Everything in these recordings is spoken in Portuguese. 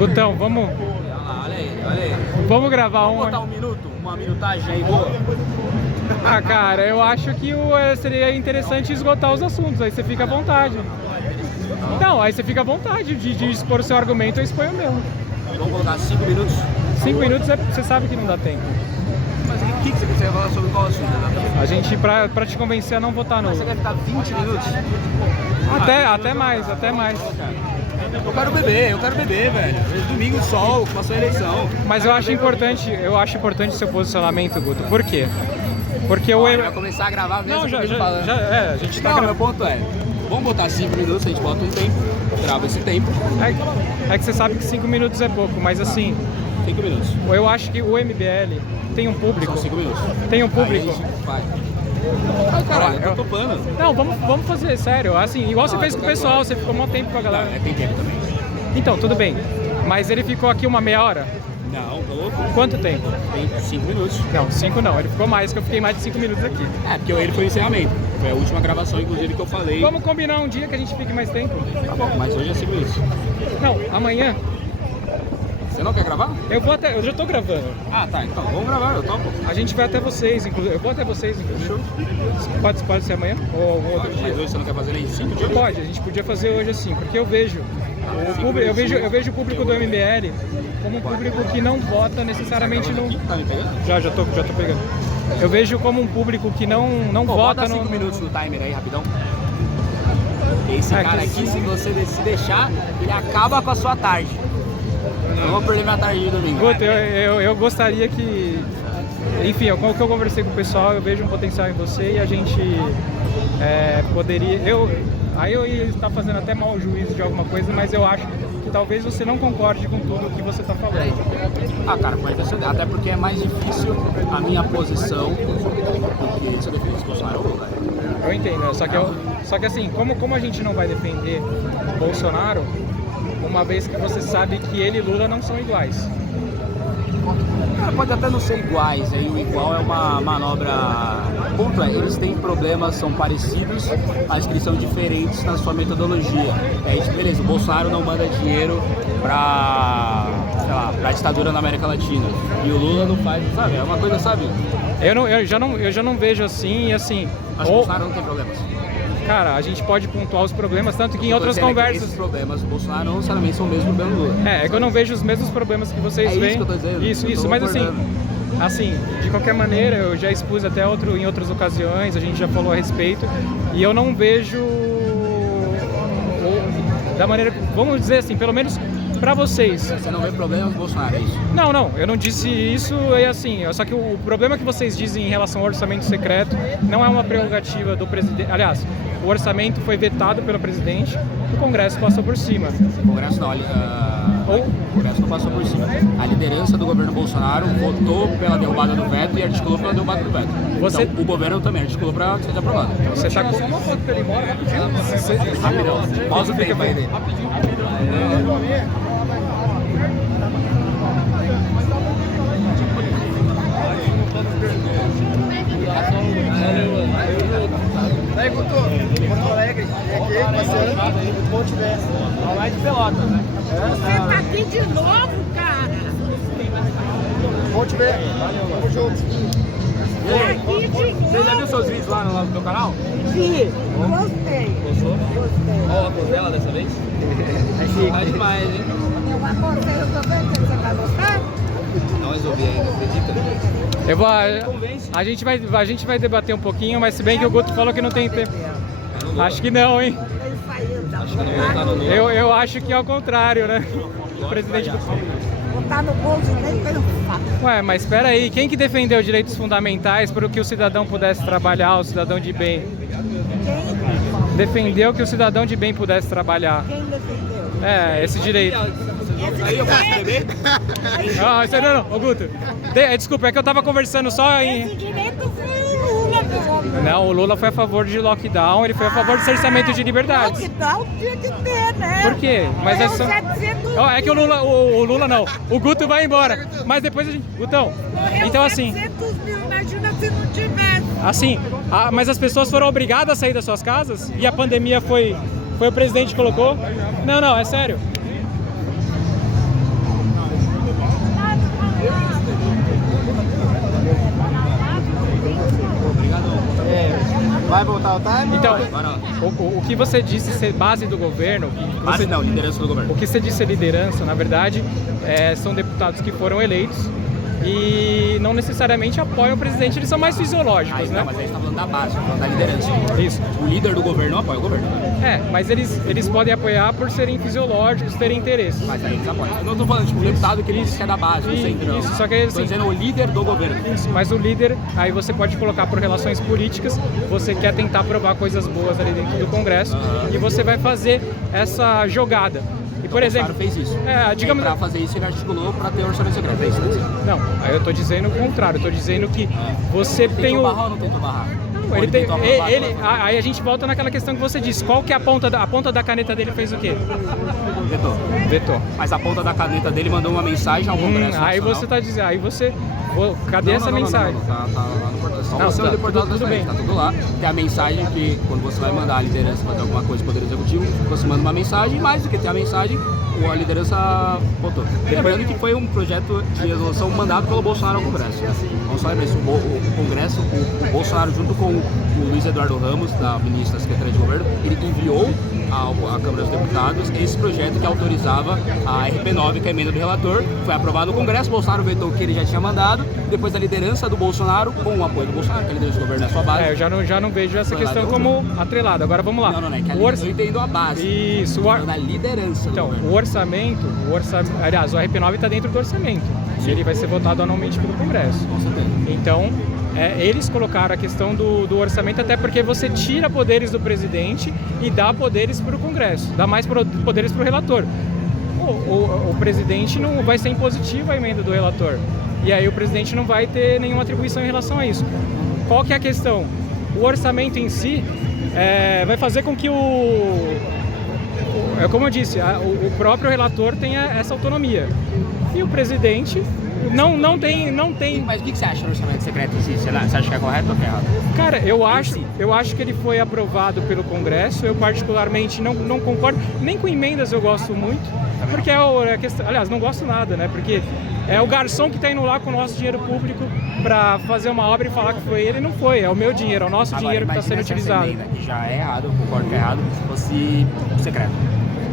Gutão, vamos... Olha aí. Vamos gravar Vamos botar uma minutagem aí boa? Ah, cara, eu acho que seria interessante esgotar os assuntos, aí você fica à vontade. Não, aí você fica à vontade de expor o seu argumento, eu exponho o meu. Vamos colocar 5 minutos? 5 minutos você sabe que não dá tempo. Mas o que você quer falar sobre qual assunto? A gente, pra te convencer a não votar no... Mas você quer ficar 20 minutos? Até mais. Eu quero beber, velho. Domingo sol, passou a eleição. Mas eu acho importante o seu posicionamento, Guto. Por quê? Porque o... Vai começar a gravar mesmo. Não, a gente tá... Não, meu ponto é, vamos botar 5 minutos, a gente bota um tempo, grava esse tempo. É que você sabe que 5 minutos é pouco, mas assim... 5 minutos. Eu acho que o MBL tem um público... São 5 minutos. Tem um público... Vai. Ah, caralho, eu tô topando. Não, vamos fazer, sério. Assim, igual você fez com o pessoal, você ficou um tempo com a galera. Tem tempo também. Então, tudo bem. Mas ele ficou aqui uma meia hora? Não, tô louco. Quanto tempo? Tem 5 minutos. Não, 5 não. Ele ficou mais, que eu fiquei mais de 5 minutos aqui. É, porque ele foi o encerramento. Foi a última gravação, inclusive, que eu falei. Vamos combinar um dia que a gente fique mais tempo? Tá bom, mas hoje é 5 minutos. Não, amanhã. Você não quer gravar? Eu já tô gravando. Ah, tá. Então, vamos gravar, eu topo. A gente vai até vocês, inclusive. Eu vou até vocês, inclusive. Pode ser amanhã? Ou algum outro dia? Mas hoje você não quer fazer nem 5 dias? Pode, a gente podia fazer hoje assim, porque eu vejo o público do MBL como um público que não vota necessariamente no... Tá me pegando? Já tô pegando. Eu vejo como um público que não vota bota no... 5 minutos no timer aí, rapidão. Esse cara aqui, se você se deixar, ele acaba com a sua tarde. Eu não vou perder minha tarde de domingo. Guto, eu gostaria que... Enfim, com o que eu conversei com o pessoal, eu vejo um potencial em você e a gente poderia... Aí eu ia estar fazendo até mau juízo de alguma coisa, mas eu acho que talvez você não concorde com tudo o que você está falando. Ah, cara, mas até porque é mais difícil a minha posição, porque se eu defender esse Bolsonaro, velho. Eu entendo, só que assim, como a gente não vai defender o Bolsonaro, uma vez que você sabe que ele e Lula não são iguais. Cara, pode até não ser iguais, aí o igual é uma manobra... O ponto é, eles têm problemas, são parecidos, mas que eles são diferentes na sua metodologia. Beleza, o Bolsonaro não manda dinheiro pra ditadura na América Latina. E o Lula não faz, sabe? É uma coisa, sabe? Eu já não vejo assim, e assim... Acho que o Bolsonaro não tem problemas. Cara, a gente pode pontuar os problemas, tanto que em outras conversas... Esses problemas do Bolsonaro não necessariamente são o mesmo problema do Lula. É que eu não vejo os mesmos problemas que vocês veem. É isso que eu tô dizendo. Isso, mas assim, de qualquer maneira, eu já expus até em outras ocasiões, a gente já falou a respeito, e eu não vejo da maneira, vamos dizer assim, pelo menos pra vocês. Você não vê problemas do Bolsonaro, é isso? Não, eu não disse isso, é assim, só que o problema que vocês dizem em relação ao orçamento secreto não é uma prerrogativa do presidente, aliás, o orçamento foi vetado pelo presidente, o Congresso passou por cima. O Congresso não, o Congresso não passou por cima. A liderança do governo Bolsonaro votou pela derrubada do veto e articulou pela derrubada do veto. Então, o governo também articulou para que seja aprovado. Então, você tá com... Só uma foto pra ele embora, rapidinho. Rapidão, pausa o tempo aí dele. Aí, Guto, Porto Alegre, aqui, passeando, Ponte Verde. Lá de Pelotas, né? Você tá aqui de novo, cara? Ponte Verde, tamo junto. Tá aqui de novo. Você já viu seus vídeos lá no meu canal? Vi, gostei. Gostou? Gostei. Olha a cor dela dessa vez. É chique. Vai demais, hein? Eu aconselho também que você vai gostar. Não resolvi ainda, acredita? A gente vai debater um pouquinho, mas se bem que o Guto falou que não tem tempo. Acho que não, hein? Acho que não vai estar no Lula. Eu acho que é ao contrário, né? O presidente... Botar no bolso nem pelo fato. Ué, mas espera aí, quem que defendeu direitos fundamentais para que o cidadão pudesse trabalhar, o cidadão de bem? Quem? Defendeu que o cidadão de bem pudesse trabalhar. Quem defendeu? Esse direito. Aí eu posso beber? Ah, isso aí não, ô Guto. Desculpa, é que eu tava conversando só em... Esse direito foi o Lula, meu homem. Não, o Lula foi a favor de lockdown, ele foi a favor de cerceamento de liberdades. Lockdown tinha que ter, né? Por quê? Mas é só... 700 É que o Lula não, o Guto vai embora. Mas depois a gente... Gutão, Morreu então assim... 700 mil, imagina se não tivesse. Assim, mas as pessoas foram obrigadas a sair das suas casas e a pandemia foi o presidente que colocou? Não, é sério. Vai voltar o time? Então, Bora lá. o que você disse ser base do governo, Base não, liderança do governo. o que você disse ser liderança, na verdade, são deputados que foram eleitos e não necessariamente apoiam o presidente, eles são mais fisiológicos, Aí, né? não, mas aí você tá falando da base, tá falando da liderança. Isso. O líder do governo não apoia o governo. Mas eles podem apoiar por serem fisiológicos, terem interesses. Mas aí eles apoiam. Eu não tô falando, tipo, o deputado que ele diz que é da base, do centrão. Isso, só que Tô assim, dizendo o líder do governo. isso, mas o líder, aí você pode colocar por relações políticas, você quer tentar provar coisas boas ali dentro do Congresso e você vai fazer essa jogada. E por exemplo, O Bolsonaro fez isso. digamos, Pra fazer isso, ele articulou pra ter orçamento secreto. É isso que eu tô dizendo. não, aí eu tô dizendo o contrário, eu tô dizendo que você tem Tentou o... barrar ou não tentou barrar? Não, Ou ele tem, tentou aprovar ele, aquela aí a gente volta naquela questão que você disse, qual que é a ponta da caneta dele fez o quê? coisa? Vetou. Vetou. Mas a ponta da caneta dele mandou uma mensagem ao Congresso Aí Nacional. você tá dizendo, aí você, cadê essa mensagem? Tá lá no portal. Só Não, você tá, olha o portal tudo da bem. tá tudo lá. Tem a mensagem que, quando você vai mandar a liderança fazer alguma coisa no Poder Executivo, você manda uma mensagem, e mais do que ter a mensagem, a liderança votou. Lembrando que foi um projeto de resolução mandado pelo Bolsonaro ao Congresso. Vamos só lembrar isso, o Congresso, o Bolsonaro junto com o Luiz Eduardo Ramos, da ministra da Secretaria de Governo, ele enviou à Câmara dos Deputados esse projeto que autorizava a RP9, que é a emenda do relator, foi aprovado no Congresso, Bolsonaro vetou o que ele já tinha mandado, depois a liderança do Bolsonaro, com o apoio do Bolsonaro, que a liderança do governo é a sua base. Eu já não vejo essa Foi lá, questão deu como atrelada. Agora vamos lá. Não, é que eu entendo a base. Isso, Da liderança do Então, governo. o orçamento, aliás, o RP9 está dentro do orçamento. E ele vai ser votado anualmente pelo Congresso. Com certeza. Então, eles colocaram a questão do orçamento, até porque você tira poderes do presidente e dá poderes para o Congresso, dá mais poderes para o relator. O presidente não vai ser impositiva a emenda do relator. E aí o presidente não vai ter nenhuma atribuição em relação a isso. Qual que é a questão? O orçamento em si vai fazer com que como eu disse, o próprio relator tenha essa autonomia. E o presidente não tem... Mas o que você acha do orçamento secreto em si? Você acha que é correto ou que é errado? Cara, eu acho que ele foi aprovado pelo Congresso. Eu particularmente não concordo, nem com emendas eu gosto muito, porque é questão, aliás, não gosto nada, né? Porque é o garçom que está indo lá com o nosso dinheiro público para fazer uma obra e falar que foi ele, não foi, é o meu dinheiro, é o nosso dinheiro que está sendo utilizado. Emenda, que já é errado, eu concordo que é errado, fosse secreto.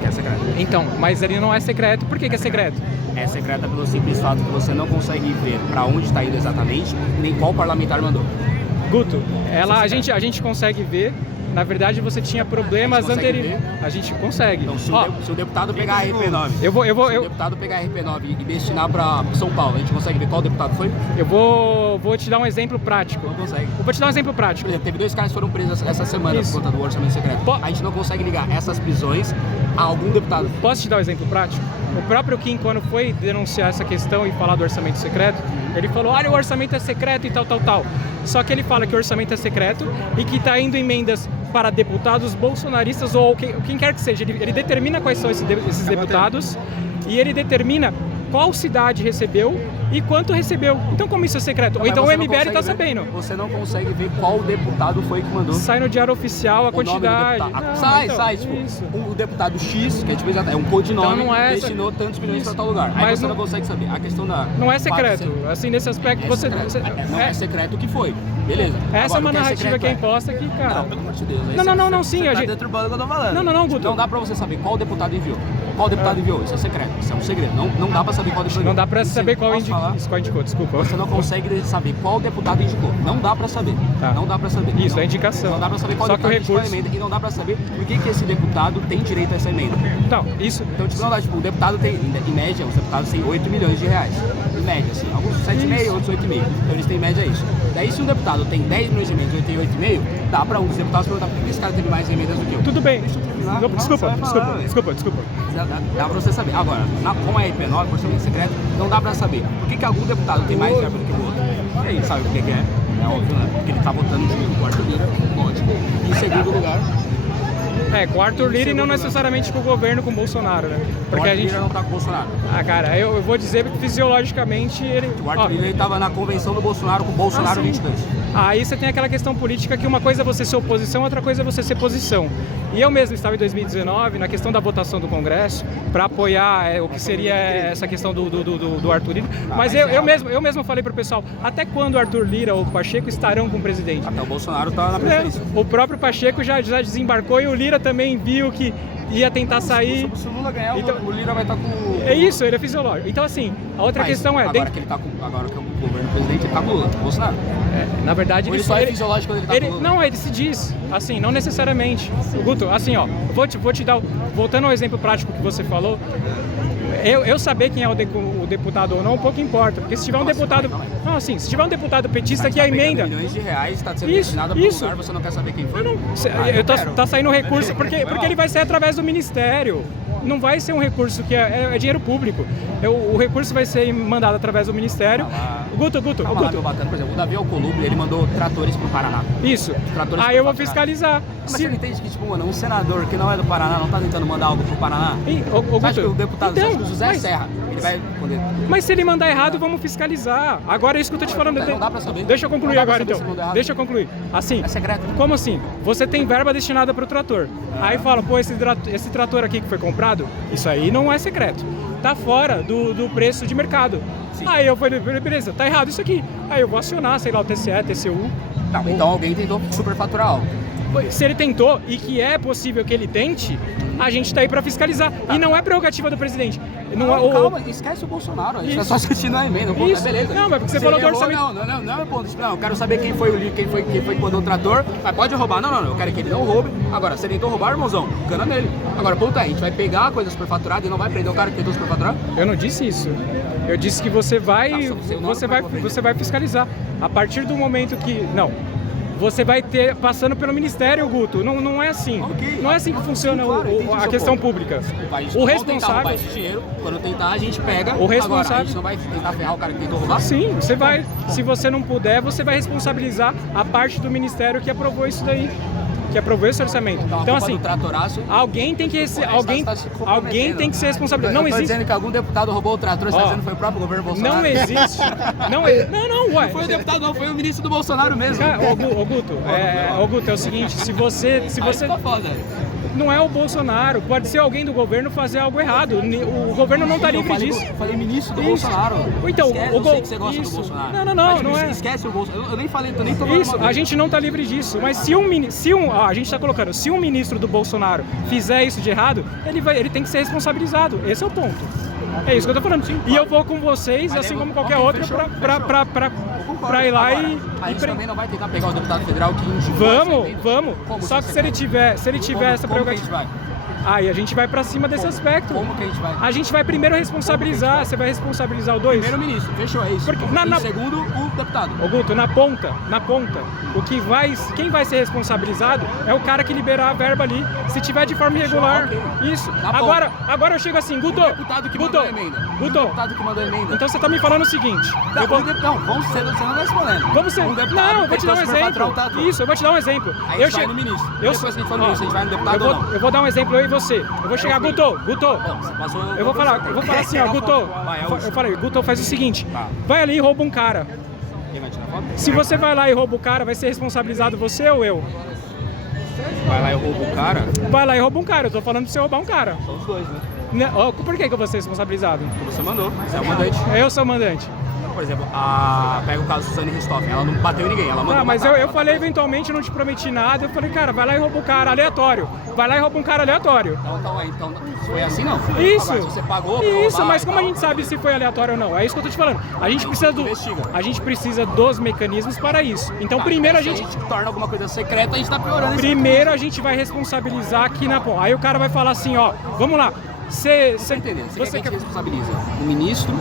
Que é secreto. Então, mas ele não é secreto. Por que é secreto? É secreta pelo simples fato que você não consegue ver para onde está indo exatamente, nem qual parlamentar mandou. Guto, a gente consegue ver. Na verdade, você tinha problemas anteriores. A gente consegue. Então, se o deputado pegar a RP9, se o deputado pegar a RP9 e destinar para São Paulo, a gente consegue ver qual deputado foi? Eu vou te dar um exemplo prático. Não consegue. Eu vou te dar um exemplo prático. Por exemplo, teve 2 caras que foram presos essa semana por conta do orçamento secreto. A gente não consegue ligar essas prisões a algum deputado. Posso te dar um exemplo prático? O próprio Kim, quando foi denunciar essa questão e falar do orçamento secreto, ele falou, olha, o orçamento é secreto e tal. Só que ele fala que o orçamento é secreto e que está indo emendas para deputados bolsonaristas ou quem quer que seja. Ele determina quais são esses deputados e ele determina qual cidade recebeu e quanto recebeu. Então, como isso é secreto? Ou então o MBL está sabendo. Você não consegue ver qual deputado foi que mandou. Sai no diário oficial a quantidade. Sai, tipo, o deputado X, que é tipo é um codinome, então, destinou tantos milhões para tal lugar. Aí mas você não consegue saber. A questão da... Não é secreto. Assim, nesse aspecto, Não é secreto o que foi. Beleza. Essa é uma narrativa que é imposta aqui, cara. Não, pelo amor de Deus. Não, sim. Você tá deturbando o que eu tô falando. Não, Guto. Não dá pra você saber qual deputado enviou. Qual deputado enviou? Isso é secreto. Isso é um segredo. Não dá pra saber qual deputado enviou. Não dá pra saber qual indicou, desculpa. Você não consegue saber qual deputado indicou. Não dá pra saber. Tá. Não dá pra saber. Isso, é indicação. Não dá pra saber qual Só que o deputado indicou a recurso... emenda. E não dá pra saber por que esse deputado tem direito a essa emenda. Então, isso... Então, tipo, não dá. Tipo, o deputado tem, em média, os deputados têm 8 milhões de reais. Em média, assim. Alguns 7,5, outros 8,5. Então, eles têm em média isso. Daí, se um deputado tem 10 milhões de emendas e 8,5, dá pra um dos deputados perguntar por que esse cara teve mais emendas do que eu. Tudo bem. Desculpa. Dá pra você saber. Agora, com a RP9, por orçamento secreto, não dá pra saber por que algum deputado tem mais verba do que o outro. E aí, sabe por que é? É óbvio, né? Porque ele tá votando junto com o Arthur Lira, lógico. E em segundo lugar... com o Arthur Lira e não necessariamente com o governo, com o Bolsonaro, né? Porque a gente não tá com o Bolsonaro. Cara, eu vou dizer que fisiologicamente ele... O Arthur Lira ele tava na convenção do Bolsonaro com o Bolsonaro 22. Aí você tem aquela questão política que uma coisa é você ser oposição, outra coisa é você ser posição. E eu mesmo estava em 2019 na questão da votação do Congresso para apoiar o que seria essa questão do Arthur Lira. Mas eu mesmo falei para o pessoal, até quando o Arthur Lira ou o Pacheco estarão com o presidente? Até o Bolsonaro tá na presidência. O próprio Pacheco já desembarcou e o Lira também viu que ia tentar sair. Se o Lula ganhar, então, o Lira vai estar com... É isso, ele é fisiológico. Então assim, a outra questão é... Agora que ele tá com... Agora que o governo presidente, ele tá com o Lula, com o Bolsonaro. Na verdade, ele só é fisiológico quando ele tá com o Lula. Não, ele se diz, assim, não necessariamente. Guto, assim, ó, vou te dar... Voltando ao exemplo prático que você falou, eu saber quem é o deputado ou não, pouco importa. Porque se tiver um deputado... Não, assim, se tiver um deputado petista que a emenda... milhões de reais, está sendo destinado para um lugar, você não quer saber quem foi? Tá saindo recurso, porque ele vai ser através do Ministério. Não vai ser um recurso que é dinheiro público. O recurso vai ser mandado através do Ministério. Guto. Bacana, por exemplo, o Davi Alcolumbre, ele mandou tratores pro Paraná. Isso. Aí eu vou fiscalizar. Mas você não entende que, tipo, mano, um senador que não é do Paraná não tá tentando mandar algo pro Paraná? Você acha que o deputado José Serra, ele vai poder... Mas se ele mandar errado, vamos fiscalizar. Agora é isso que eu tô te falando. Não dá pra saber. Deixa eu concluir agora, então. Deixa eu concluir. Assim, é secreto. Como assim? Você tem verba destinada pro trator. Aí fala, pô, esse trator aqui que foi comprado, isso aí não é secreto. Tá fora do preço de mercado. Sim. Aí eu falei, beleza, tá errado isso aqui. Aí eu vou acionar, sei lá, o TCE, TCU. Não, então alguém tentou superfaturar algo. Se ele tentou e que é possível que ele tente, a gente tá aí pra fiscalizar. E não é prerrogativa do presidente. Calma, esquece o Bolsonaro. A gente tá só assistindo a emenda. Beleza. Não, mas porque você falou do orçamento. Não é ponto. Não, eu quero saber quem foi que mandou o trator. Mas pode roubar. Não. Eu quero que ele não roube. Agora, se ele tentou roubar, irmãozão, cana nele. Agora, ponto aí, a gente vai pegar a coisa superfaturada e não vai prender o cara que tentou superfaturar? Eu não disse isso. Eu disse que você vai fiscalizar. A partir do momento que... Não. Você vai ter, passando pelo Ministério, Guto. Não é assim. Okay. Não é assim que funciona a questão pública. O responsável... roubar esse dinheiro, quando tentar, a gente pega. O responsável... Agora, a gente não vai tentar ferrar o cara que tentou roubar? Sim, você vai. Se você não puder, você vai responsabilizar a parte do Ministério que aprovou isso daí. Que aprovou esse orçamento. Então assim, alguém tem que ser responsabilizado. Não existe. Dizendo que algum deputado roubou o trator, você está dizendo que foi o próprio governo Bolsonaro? Não existe. Não, ué. Não foi o deputado, não, foi o ministro do Bolsonaro mesmo. Guto, é o seguinte, se você tá foda. Não é o Bolsonaro, pode ser alguém do governo fazer algo errado. O governo não está livre disso. Eu falei ministro do Bolsonaro. Então, eu sei que você gosta do Bolsonaro. Não é. Esquece o Bolsonaro. Eu nem falei, nem tô Isso, a gente não está livre disso. Mas a gente está colocando, se um ministro do Bolsonaro fizer isso de errado, ele tem que ser responsabilizado. Esse é o ponto. É isso que eu tô falando. Sim, e eu vou com vocês, mas assim como qualquer outro, pra ir lá e... A gente também não vai tentar pegar o deputado federal que injuriou. Vamos. Só que se ele tiver essa prerrogativa... Aí a gente vai pra cima desse aspecto. Como que a gente vai? A gente vai primeiro responsabilizar. Você vai responsabilizar o dois? Primeiro-ministro, fechou, é isso. Porque, segundo, o deputado. Ô Guto, na ponta, quem vai ser responsabilizado é o cara que liberar a verba ali. Se tiver de forma irregular, isso. Agora eu chego assim, Guto. O deputado que mandou a emenda. Guto. O deputado que mandou a emenda. Então você tá me falando o seguinte. Vamos ser, você não vai respondendo. Não, eu vou te dar um exemplo. Isso, eu vou te dar um exemplo. Aí a gente vai no ministro. Depois que a gente for no ministro, a gente vai no deputado ou não? Eu vou dar um exemplo, eu e você. Eu vou chegar, Guto. Eu vou falar assim, ó, Guto. Eu falei, Guto, faz o seguinte. Vai ali e rouba um cara. Se você vai lá e rouba o cara, vai ser responsabilizado você ou eu? Vai lá e rouba o cara? Vai lá e rouba um cara. Eu tô falando pra você roubar um cara. São os dois, né? Por que eu vou ser responsabilizado? Você mandou. Você é o mandante. Eu sou o mandante. Por exemplo, pega o caso da Suzane Ristoffen, ela não bateu em ninguém, ela mandou mas eu falei eventualmente, eu não te prometi nada, eu falei, cara, vai lá e rouba um cara aleatório. Vai lá e rouba um cara aleatório. Então foi assim não? Isso. Agora, você pagou pra isso, roubar, mas como a gente sabe se foi aleatório ou não? É isso que eu tô te falando. A gente precisa dos mecanismos para isso. Então primeiro a gente torna alguma coisa secreta, a gente tá piorando. Primeiro a gente vai responsabilizar aqui na ponta. Aí o cara vai falar assim, ó, vamos lá. Você quer que responsabiliza? O ministro?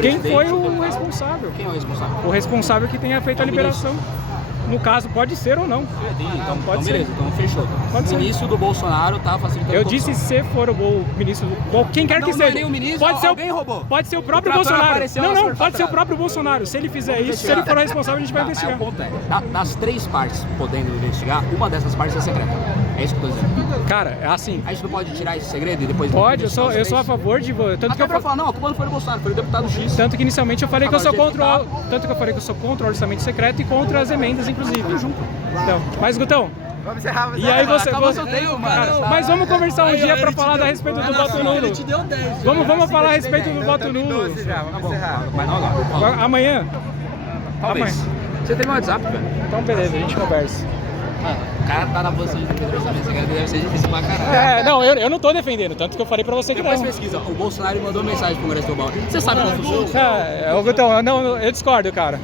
Quem foi o responsável? Quem é o responsável? O responsável que tenha feito a liberação. No caso, pode ser ou não. Então beleza, então fechou. O ministro do Bolsonaro tá facilitando. Eu disse se for o ministro, quem quer que seja. O ministro, pode ser alguém roubou. Pode ser o próprio Bolsonaro. Não, pode ser o próprio Bolsonaro. Se ele fizer isso, se ele for responsável, a gente vai investigar. O ponto é, das três partes podendo investigar, uma dessas partes é secreta. É isso que eu tô dizendo. Cara, é assim. A gente não pode tirar esse segredo e depois... Pode, eu sou a favor de... Tanto que Até pra falar, não, a culpa não foi do Bolsonaro, foi do deputado X. Tanto que inicialmente eu falei que eu sou Falar, contra tanto que eu falei que eu sou contra o orçamento secreto e contra as emendas, inclusive. Então, mas Gutão, Vamos encerrar, e aí você... Acabou seu tempo, mano. Mas vamos conversar um dia pra falar a respeito do voto nulo. Ele te deu 10. Vamos falar a respeito do voto nulo. 12 já, vamos encerrar. Mas não agora. Amanhã? Talvez. Você tem meu WhatsApp, velho? Então beleza, a gente conversa. O cara tá na posição de defender o orçamento secreto, deve ser difícil pra caralho. Não, eu não tô defendendo, tanto que eu falei pra você que não. Depois pesquisa, o Bolsonaro mandou mensagem pro Congresso Global. Você sabe como funciona? Gutão, eu discordo, cara.